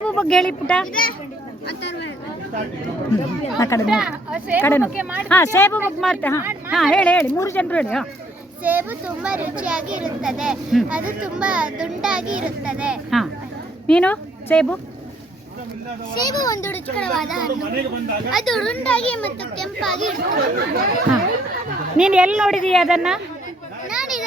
ಬಗ್ಗೆ ಹೇಳಿ ಪುಟ. ಕಡೆ. ಹಾ ಸೇಬು ಬಗ್ಗೆ ಮಾಡ್ತೆ ಹಾ. ಹಾ ಹೇಳಿ ಹೇಳಿ. ಮೂರು ಜನರು ಹೇಳಿ ಹಾ. ಸೇಬು ತುಂಬಾ ರುಚಿಯಾಗಿ ಇರುತ್ತದೆ. ಅದು ತುಂಬಾ ದುಂಡಾಗಿ ಇರುತ್ತದೆ. ಹಾ. ನೀನು ಸೇಬು? ಸೇಬು ಒಂದು ರುಚಿಕರವಾದ ಹಣ್ಣು. ಅದು ರುಂಡಾಗಿ ಮತ್ತು ಕೆಂಪಾಗಿ ಇರುತ್ತದೆ. ಹಾ. ನೀನು ಎಲ್ಲಿ ನೋಡಿದೀಯ ಅದನ್ನ?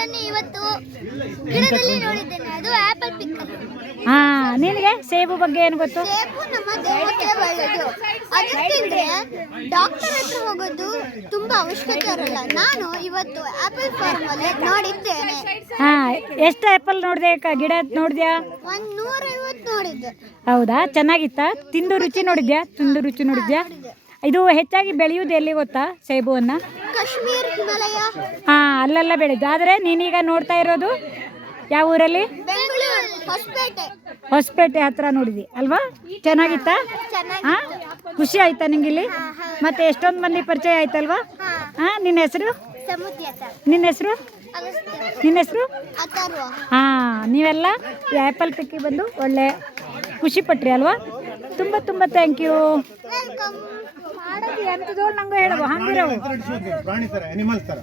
ನಾನು ಇವತ್ತು ಗಿಡದಲ್ಲಿ ನೋಡಿದ್ದೇನೆ ಅದು ಆಪಲ್ ಪಿಕ್ಕಲ್ ಹಾ ನಿನಗೆ? ಸೇಬು ಬಗ್ಗೆ ಏನು ಗೊತ್ತು? ಸೇಬು ನಮ್ಮ ದೇಹಕ್ಕೆ ಒಳ್ಳೆಯದು. ಅದು ತಿಂದ್ರೆ ಡಾಕ್ಟರ್ ಹತ್ರ ಹೋಗೋದು ತುಂಬಾ ಅವಶ್ಯಕತೆ ಇರಲ್ಲ. ನಾನು ಇವತ್ತು ಆಪಲ್ ಫಾರ್ಮ್ ಅಲ್ಲಿ ನೋಡಿದ್ದೇನೆ. ಹಾ ಎಷ್ಟು ಆಪಲ್ ನೋಡಿದೆ ಗಿಡ ನೋಡಿದ್ಯಾ? ಒಂದ್ ನೂರೈವತ್ತು ನೋಡಿದ್ದೆ. ಹೌದಾ? ಚೆನ್ನಾಗಿತ್ತಾ? ತಿಂದು ರುಚಿ ನೋಡಿದ್ಯಾ? ತಿಂದು ರುಚಿ ನೋಡಿದ್ಯಾ? ಇದು ಹೆಚ್ಚಾಗಿ ಬೆಳೆಯುವುದು ಎಲ್ಲಿ ಗೊತ್ತಾ ಸೇಬುವನ್ನು ಹಾಂ ಅಲ್ಲೆಲ್ಲ ಬೆಳೆದು ಆದರೆ ನೀನೀಗ ನೋಡ್ತಾ ಇರೋದು ಯಾವ ಊರಲ್ಲಿ? ಹೊಸಪೇಟೆ. ಹತ್ರ ನೋಡಿದಿ ಅಲ್ವಾ? ಚೆನ್ನಾಗಿತ್ತಾ? ಹಾಂ? ಖುಷಿ ಆಯ್ತಾ ನಿಂಗಿಲ್ಲಿ? ಮತ್ತೆ ಎಷ್ಟೊಂದು ಮಂದಿ ಪರಿಚಯ ಆಯ್ತಲ್ವಾ? ಹಾ. ನಿನ್ನ ಹೆಸರು? ನಿನ್ನ ಹೆಸರು? ನಿನ್ನ ಹೆಸರು? ಹಾಂ ನೀವೆಲ್ಲ ಆ್ಯಪಲ್ ಪಿಕ್ಕಿ ಬಂದು ಒಳ್ಳೆ ಖುಷಿ ಪಟ್ರಿ ಅಲ್ವಾ? ತುಂಬ ತುಂಬ ಥ್ಯಾಂಕ್ ಯು ವೆಲ್ಕಮ್ ಮಾಡೋದು ಎಂಥದ್ದು ನಂಗೆ ಹೇಳವು ಹಂಗಿರವು ಪ್ರಾಣಿ ತರ ಅನಿಮಲ್ಸ್ ತರ.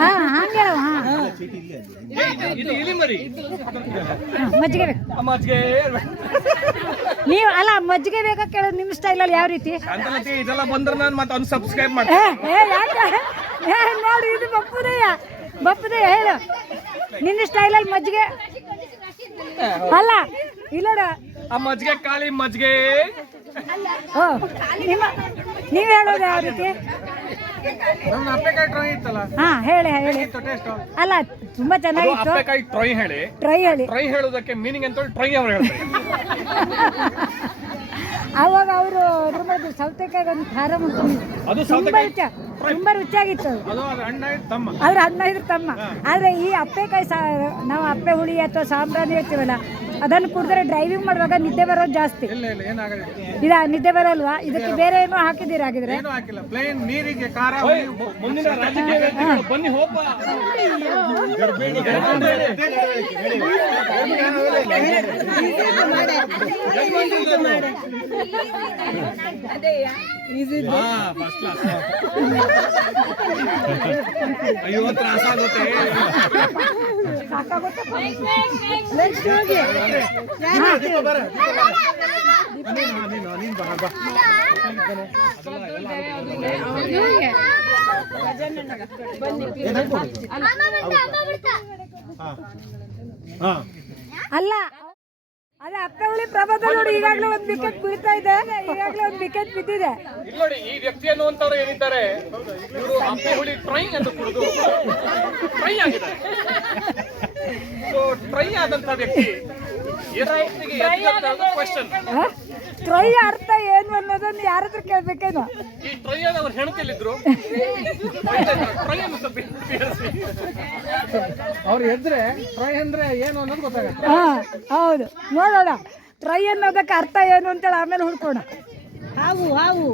ಹಾ ಹಂಗೆ ಹೇಳವು ಹಾ. ಇದು ಇಲಿ ಮರಿ. ಹಾ, ಮಜ್ಜಿಗೆ ಬೇಕು. ಮಜ್ಜಿಗೆ ನೀವು ಅಲ್ಲ ಮಜ್ಜಿಗೆ ಬೇಕಾ ಕೇಳೋದು ನಿಮ್ಮ ಸ್ಟೈಲಲ್ಲಿ ಯಾವ ರೀತಿ? ಇದೆಲ್ಲ ಬಂದ್ರೆ ನಾನು ಮತ್ತೆ ಅವ್ನು ಸಬ್ಸ್ಕ್ರೈಬ್ ಮಾಡಿ ನೋಡಿ ಇದು ಬಪ್ಪುದಯ್ಯ. ಬಪ್ಪುದಯ್ಯ ಹೇಳು. ನಿನ್ನ ಸ್ಟೈಲಲ್ಲಿ ಮಜ್ಜಿಗೆ ಅಲ್ಲ ಇಲ್ಲ ನೋಡು. ಆ ಮಜ್ಗೆ ಖಾಲಿ ಮಜ್ಗೆ ನೀವ್ ಹೇಳೋದು ಯಾವ ರೀತಿ? ನಮ್ಮ ಅಪ್ಪೆಕಾಯಿ ಟ್ರೈ ಇತ್ತಲ್ಲ? ಹಾ ಹೇಳಿ ಹೇಳಿ. ಟೇಸ್ಟ್ ಅಲ್ಲ ತುಂಬಾ ಚೆನ್ನಾಗಿತ್ತು. ಅಪ್ಪೆಕಾಯಿ ಟ್ರೈ ಹೇಳಿ. ಟ್ರೈ ಹೇಳಿ. ಟ್ರೈ ಹೇಳೋದಕ್ಕೆ ಮೀನಿಂಗ್ ಅಂತ ಟ್ರೈ ಅವ್ರು ಹೇಳ್ತಾರೆ. ಅವಾಗ ಅವರು ಮಾಡಿದ್ರು ಸೌತೆಕಾಯಿ ಒಂದು ಖಾರ ಅದು ತುಂಬಾ ರುಚಿ ತುಂಬಾ ರುಚಿಯಾಗಿತ್ತು ಅದು. ಅಣ್ಣ ತಮ್ಮ. ಆದ್ರೆ ಈ ಅಪ್ಪೆಕಾಯಿ ಸಾ ನಾವು ಅಪ್ಪೆ ಹುಳಿ ಅಥವಾ ಸಾಂಬ್ರಾಣಿ ಹೇಳ್ತೀವಲ್ಲ ಅದನ್ನು ಕುಡಿದ್ರೆ ಡ್ರೈವಿಂಗ್ ಮಾಡುವಾಗ ನಿದ್ದೆ ಬರೋದು ಜಾಸ್ತಿ. ಇಲ್ಲ ನಿದ್ದೆ ಬರಲ್ವಾ? ಇದಕ್ಕೆ ಬೇರೆ ಏನೋ ಹಾಕಿದ್ದೀರಾ ಹಾಕಿದ್ರೆ ಏನೂ ಹಾಕಿಲ್ಲ. ಪ್ಲೇನ್ ನೀರಿಗೆ ಖಾರ ಮುಂದಿನ ರಾಜಕೀಯ ವ್ಯಕ್ತಿಗಳು ಬನ್ನಿ ಹೋಪ. ಅಯ್ಯೋ ತ್ರಾಸ ಆಗುತ್ತೆ ಅಲ್ಲ ಅದೇ ಅಪ್ಪೆ ಹುಳಿ ಪ್ರಬಂಧ ನೋಡಿ ಈಗಾಗಲೇ ಒಂದು ವಿಕೆಟ್ ಬೀಳ್ತಾ ಇದೆ, ಈಗಾಗಲೇ ಒಂದು ವಿಕೆಟ್ ಬಿದ್ದಿದೆ. ನೋಡಿ, ಈ ವ್ಯಕ್ತಿ ಅನ್ನುವಂತವ್ರು ಏನಿದ್ದಾರೆ? ಇವರು ಅಪ್ಪೆ ಹುಳಿ ಟ್ರೈ ಅಂತ ಕುಡಿದು ಟ್ರೈ ಆಗಿದ್ದಾರೆ. ಸೊ ಟ್ರೈ ಆದಂತ ವ್ಯಕ್ತಿ ಟ್ರೈ ಅರ್ಥ ಏನು ಅನ್ನೋದನ್ನ ಯಾರ ಹತ್ರ ಕೇಳ್ಬೇಕೇನು? ಈ ಟ್ರೈ ಆದವ್ರು ಹೆಣ್ತಿಲ್ಲಿದ್ರು. ಅವ್ರು ಎದ್ರೆ ಟ್ರೈ ಅಂದ್ರೆ ಏನು ಅನ್ನೋದು ಗೊತ್ತಾಗುತ್ತೆ. ಹಾ ಹೌದು. ನೋಡೋಣ. ಟ್ರೈ ಅನ್ನೋದಕ್ಕೆ ಅರ್ಥ ಏನು ಅಂತೇಳಿ ಆಮೇಲೆ ಹುಡ್ಕೋಣ. ಹಾವು ಹಾವು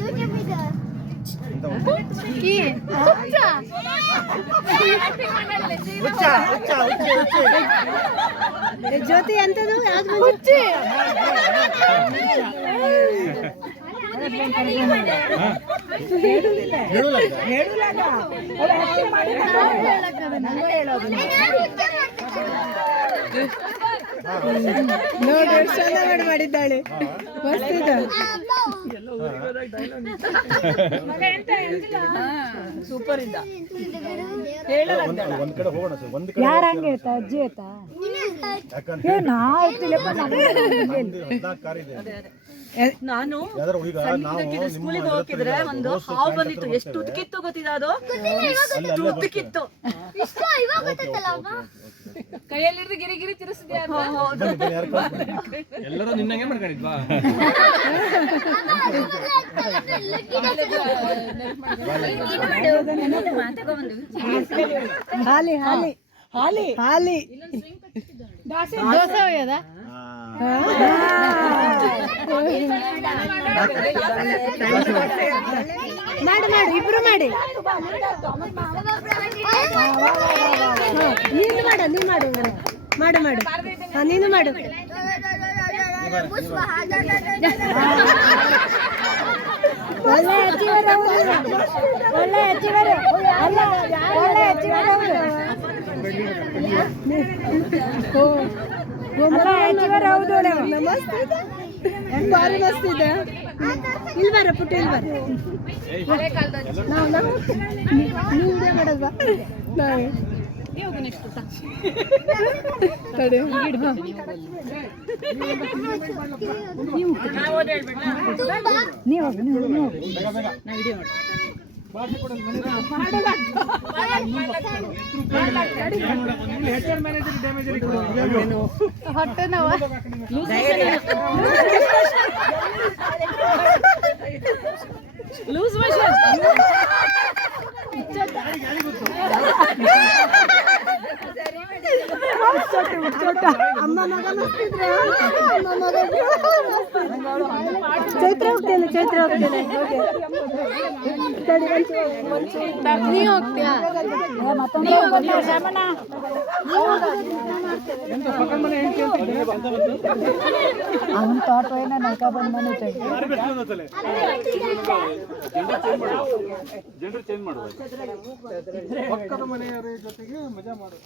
ಯೂಟ್ಯೂಬ್ ಇದೆ ಹುಚ್ಚ ಹುಚ್ಚ ಹುಚ್ಚ ಹುಚ್ಚ ಜ್ಯೋತಿ ಎಂತದು ಯಾವ್ದು ಹುಚ್ಚಿ. ನೋಡಿ ಎಷ್ಟು ಚಂದ ಮಾಡಿ ಮಾಡಿದ್ದಾಳೆ. ಮಸ್ತ್ ಇದೆ ಇದ್ದ ಒಂದ್ ಕಡೆ ಹೋಗೋಣ ಸರ್ ಒಂದ್ ಕಡೆ ಯಾರು ಹಂಗೆ ಹೇಳ್ತಾ ಅಜ್ಜಿ ಹೇಳ್ತಾ ಏ ನಾನು ಸ್ಕೂಲಿಗೆ ಹೋಗಿದ್ರೆ ಒಂದು ಹಾವು ಬಂದಿತ್ತು. ಎಷ್ಟು ಉದ್ಕಿತ್ತು ಗೊತ್ತಿಲ್ಲ ಅದು? ಎಷ್ಟು ಉದ್ಕಿತ್ತು ಕೈಯಲ್ಲಿರೋದು ಗಿರಿ ಗಿರಿ ತಿರ್ಸ್ದೆ ಅಂತ? ಎಲ್ಲರೂ ನಿನ್ನಂಗೆ ಮಾಡ್ಕೊಂಡಿದ್ವಾ ಹಾಲಿ ಹಾಲಿ. ಹಾಲಿ. ಹಾಲಿ. ದೋಸೆ ಒಯ್ಯೋದಾ ಮಾಡಿ ಮಾಡಿ ಇಬ್ರು ಮಾಡಿ ನೀನು ಮಾಡ ನೀ ಮಾಡು ಮಾಡು ಮಾಡು ಹಾ, ನೀನು ಮಾಡು ಪುಷ್ಪ ಒಳ್ಳೆ ಅಚ್ಚಿವರ ಒಳ್ಳೆ ಅಚ್ಚಿವರ ಅಲ್ಲ ಒಳ್ಳೆ ಅಚ್ಚಿವರ ಬಾರಿ ಮಸ್ತ್ ಇದೆ. ಇಲ್ಲಿ ಬರ ಪುಟ್ಟ ಇಲ್ಲಿ ಬರ. ನಾವು ನಾವು. ನೀವು ಮಾಡೋದು ನಾವೇ. ತಡೆ ನೀವು ನೀವು ನೀವು ಹೊಟ್ಟೆ ನೋವ ಲೂಸ್ ಮಷನ್ ಇಚ್ಚ ಚೈತ್ರ ಹೋಗ್ತೇನೆ ಚೈತ್ರ ಹೋಗ್ತೇನೆ. ನೀ ಹೋಗ್ತೀಯಾ? ಅವನ ತೋಟ ಏನ ನಲ್ಕ ಬಂದ್ ಮನೆ ಜನರು ಚೇಂಜ್ ಮಾಡುವ ಪಕ್ಕದ ಮನೆಯವರ ಜೊತೆಗೆ ಮಜಾ ಮಾಡುವ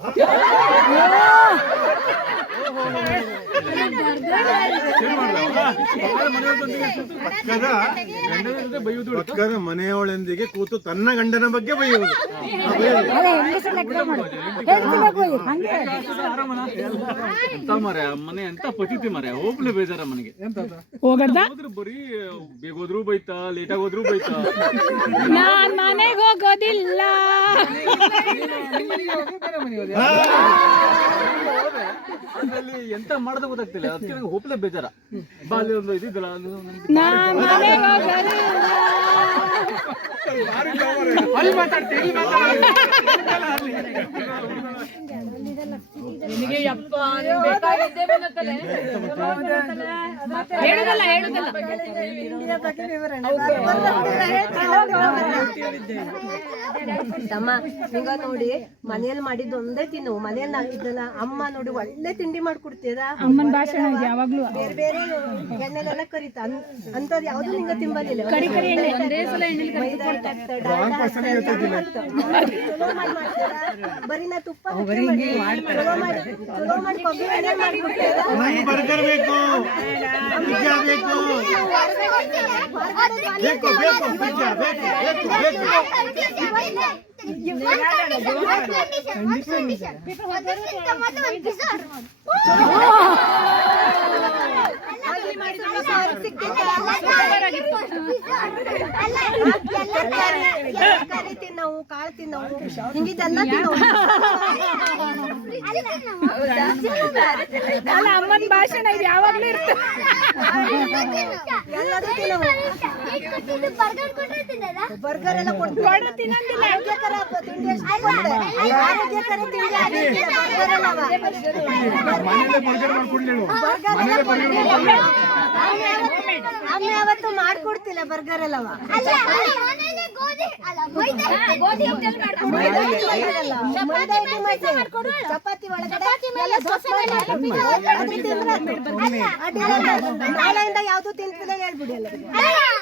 ಪಕ್ಕದ ಪಕ್ಕದ ಮನೆಯವಳೊಂದಿಗೆ ಕೂತು ತನ್ನ ಗಂಡನ ಬಗ್ಗೆ ಬೈಯುವುದು. ಎಂತ ಮರ ಮನೆ ಎಂತ ಪತಿತಿ ಮರೆ ಹೋಗ್ಲಿ ಬೇಜಾರ ಮನೆಗೆ. ಬರೀ ಬೇಗ ಹೋದ್ರು ಬೈತಾ ಲೇಟ್ ಆಗಿ ಹೋದ್ರು ಬೈತಾ. ನಾನ್ ಮನೆಗೆ ಹೋಗೋದಿಲ್ಲ. ಹೋದ್ರೆ ಅದ್ರಲ್ಲಿ ಎಂತ ಮಾಡೋದು ಗೊತ್ತಾಗ್ತಿಲ್ಲ ಅದಕ್ಕೆ ನಂಗೆ ಹೋಪ್ಲೆ ಬೇಜಾರ ಬಾಲ್ಯ ಒಂದು ಇದಿದ್ದಲ್ಲ ಅದು ಅಲ್ಲಿ ಯಪ್ಪ ಬೇಕಾಗಿದ್ದೇ ಬಂದತ್ತಲ್ಲ ತಮ್ಮ ಈಗ ನೋಡಿ ಮನೆಯಲ್ಲಿ ಮಾಡಿದ್ದು ಒಂದೇ ತಿನ್ನು. ಮನೆಯಲ್ಲಿ ಆಗಿದ್ದಲ್ಲ ಅಮ್ಮ ನೋಡಿ ಒಳ್ಳೆ ತಿಂಡಿ ಮಾಡ್ಕೊಡ್ತೀರಾ? ಅಮ್ಮನ ಭಾಷಣ ಇದೆ ಯಾವಾಗ್ಲೂ. ಬೇರೆ ಬೇರೆ ಎಣ್ಣೆಲೆಲ್ಲ ಕರಿತ. ಅಂತದ್ ಯಾವ್ದು ನಿಂಗ ತಿಂಬಲಿಲ್ಲ? ಬರೀ ನಾ ತುಪ್ಪ ಮಾಡಿ ಚಲೋ ಮಾಡಿ ಕೊಬ್ಬರಿ ಎಣ್ಣೆ ಮಾಡ್ಕೊಡ್ತೀರಾ? બીજા ಕಾಳು ತಿನ್ನವು ಹಿಂಗಿದೆಲ್ಲ ತಿನ್ನವು ಅಲ್ಲ ಅಮ್ಮನ ಭಾಷೆ ಇದು ಯಾವಾಗ್ಲೂ ಇರ್ತದೆ ಬರ್ಗರ್ ಎಲ್ಲ ಕೊಡ್ತೀವಿ ತಿನ್ನಂಗಿಲ್ಲ ಬರ್ಗರ್ ಎಲ್ಲ ಆಮೇಲೆ ಅವತ್ತು ಮಾಡ್ಕೊಡ್ತಿಲ್ಲ ಬರ್ಗರ್ ಅಲ್ಲವ ಚಪಾತಿ ಒಳಗಡೆ ನಾಳೆಯಿಂದ ಯಾವ್ದು ತಿನ್ಪಿಲ್ಲ ಹೇಳ್ಬಿಡಿ ಅಲ್ಲ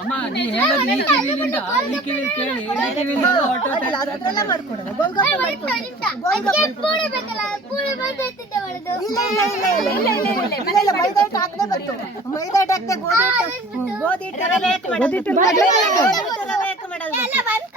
ಅಮ್ಮ ನೀ ಹೇಳೋದು ಈ ಕಿವಿಲಿಂದ ಈ ಕಿವಿ ಕೇಳಿ ಈ ಕಿವಿಲಿಂದ ಹೊರಟು ಅಡ್ಡಿಲ್ಲ, ಅದನ್ನೆಲ್ಲ ಮಾಡ್ಕೊಡೋದು ಗೋಲ್ಗಪ್ಪ ಮಾಡ್ಕೊಡೋದು ಇಲ್ಲ ಇಲ್ಲ ಇಲ್ಲ ಇಲ್ಲ ಇಲ್ಲ ಇಲ್ಲ ಇಲ್ಲ ಇಲ್ಲ ಇಲ್ಲ ಮೈದಾ ಹಿಟ್ಟು ಹಾಕದೆ ಬಂತು ಮೈದಾ ಹಿಟ್ಟು ಹಾಕದೆ ಗೋಧಿ ಹಿಟ್ಟು ಗೋಧಿ ಹಿಟ್ಟು ರವೆ ಹಾಕಿ ಮಾಡೋದು.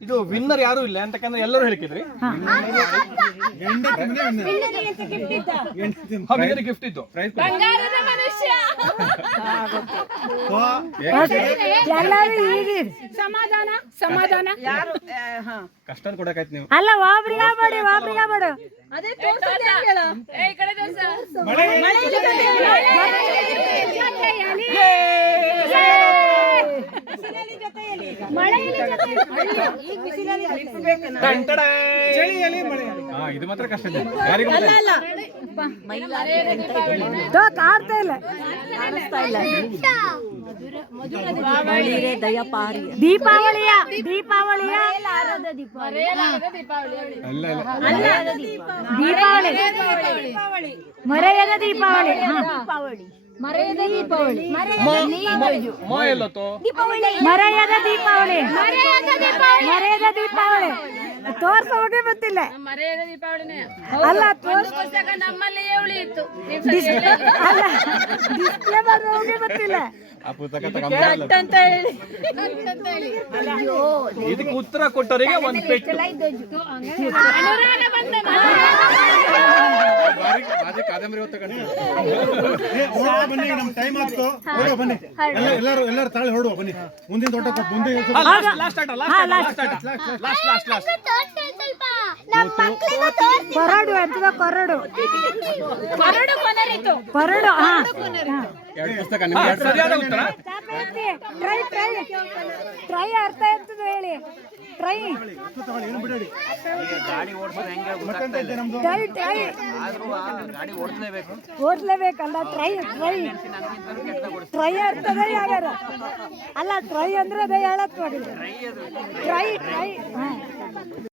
ಇದು ವಿನ್ನರ್ ಯಾರು ಇಲ್ಲ ಅಂತಕಂದ್ರೆ ಎಲ್ಲರೂ ಹೇಳ್ತಿದ್ರಿ ಗಿಫ್ಟ್ ಇತ್ತು ಸಮಾಧಾನ ಸಮಾಧಾನ ಯಾರು ಹಾ. ಕಷ್ಟ ಕೊಡಕಾಯ್ತು ನೀವು ಅಲ್ಲ ಒಬ್ರಿಗ ಮಾಡು ಒಬ್ರಿಗ ಮಾಡು ಅದೇ ತೋರ್ಸೋದು ಹೇಳು? ಕಾಣಿಸ್ತಾ ಇಲ್ಲ. ಕಷ್ಟ ದೀಪಾವಳಿಯ? ದೀಪಾವಳಿಯ? ದೀಪಾವಳಿ. ಮರೆಯದ ದೀಪಾವಳಿ. ದೀಪಾವಳಿ. ಮರೆಯದ ದೀಪಾವಳಿ. ಮೋ ಮರೆಯದ ದೀಪಾವಳಿ. ಮರೆಯದ ದೀಪಾವಳಿ. ತೋರ್ಸೋಗೆ ಗೊತ್ತಿಲ್ಲ. ಅಲ್ಲ ತೋರ್ಸ ಹೋಗೇ ಅಲ್ಲ ಡಿಸ್ಪ್ಲೇ ಮಾಡೋಗೆ ಗೊತ್ತಿಲ್ಲ. ಆ ಪುಸ್ತಕ ತಗೊಂಬರಲ್ಲ. ಇದಕ್ಕೆ ಉತ್ತರ ಕೊಟ್ಟವರಿಗೆ ಒಂದು ಪೆಟ್ಟು. ಏ, ಹೊರಡುವ ಬನ್ನಿ ನಮ್ ಟೈಮ್ ಆಗ್ತು. ಹೊರಡುವ ಬನ್ನಿ. ಎಲ್ಲ ಎಲ್ಲರೂ ಎಲ್ಲರೂ ತಾಳಿ ಹೊರಡುವ ಬನ್ನಿ. ಮುಂದಿನ ದೊಡ್ಡ ಕೊಟ್ಟು ಮುಂದೆ ಪರಡು ಕೊರಡು ಅಥವಾ ಕೊರಡು ಕೊರಡು ಹಾ. ಎರಡು ಪುಸ್ತಕ ನಿಮ್ಗೆ ಎರಡು ಸರಿಯಾದ ಉತ್ತರ? Try try. ಟ್ರೈ ಅರ್ಥ ಇರ್ತದೆ ಹೇಳಿ. ಟ್ರೈ ಟ್ರೈ ಟ್ರೈ ಓಡ್ಲೇಬೇಕಲ್ಲ ಟ್ರೈ ಟ್ರೈ ಟ್ರೈ ಅರ್ಥದೇ ಯಾವ್ಯಾರ? ಅಲ್ಲ ಟ್ರೈ ಅಂದ್ರೆ ಅದೇ ಮಾಡಿದ್ರು. ಟ್ರೈ ಟ್ರೈ ಹಾ.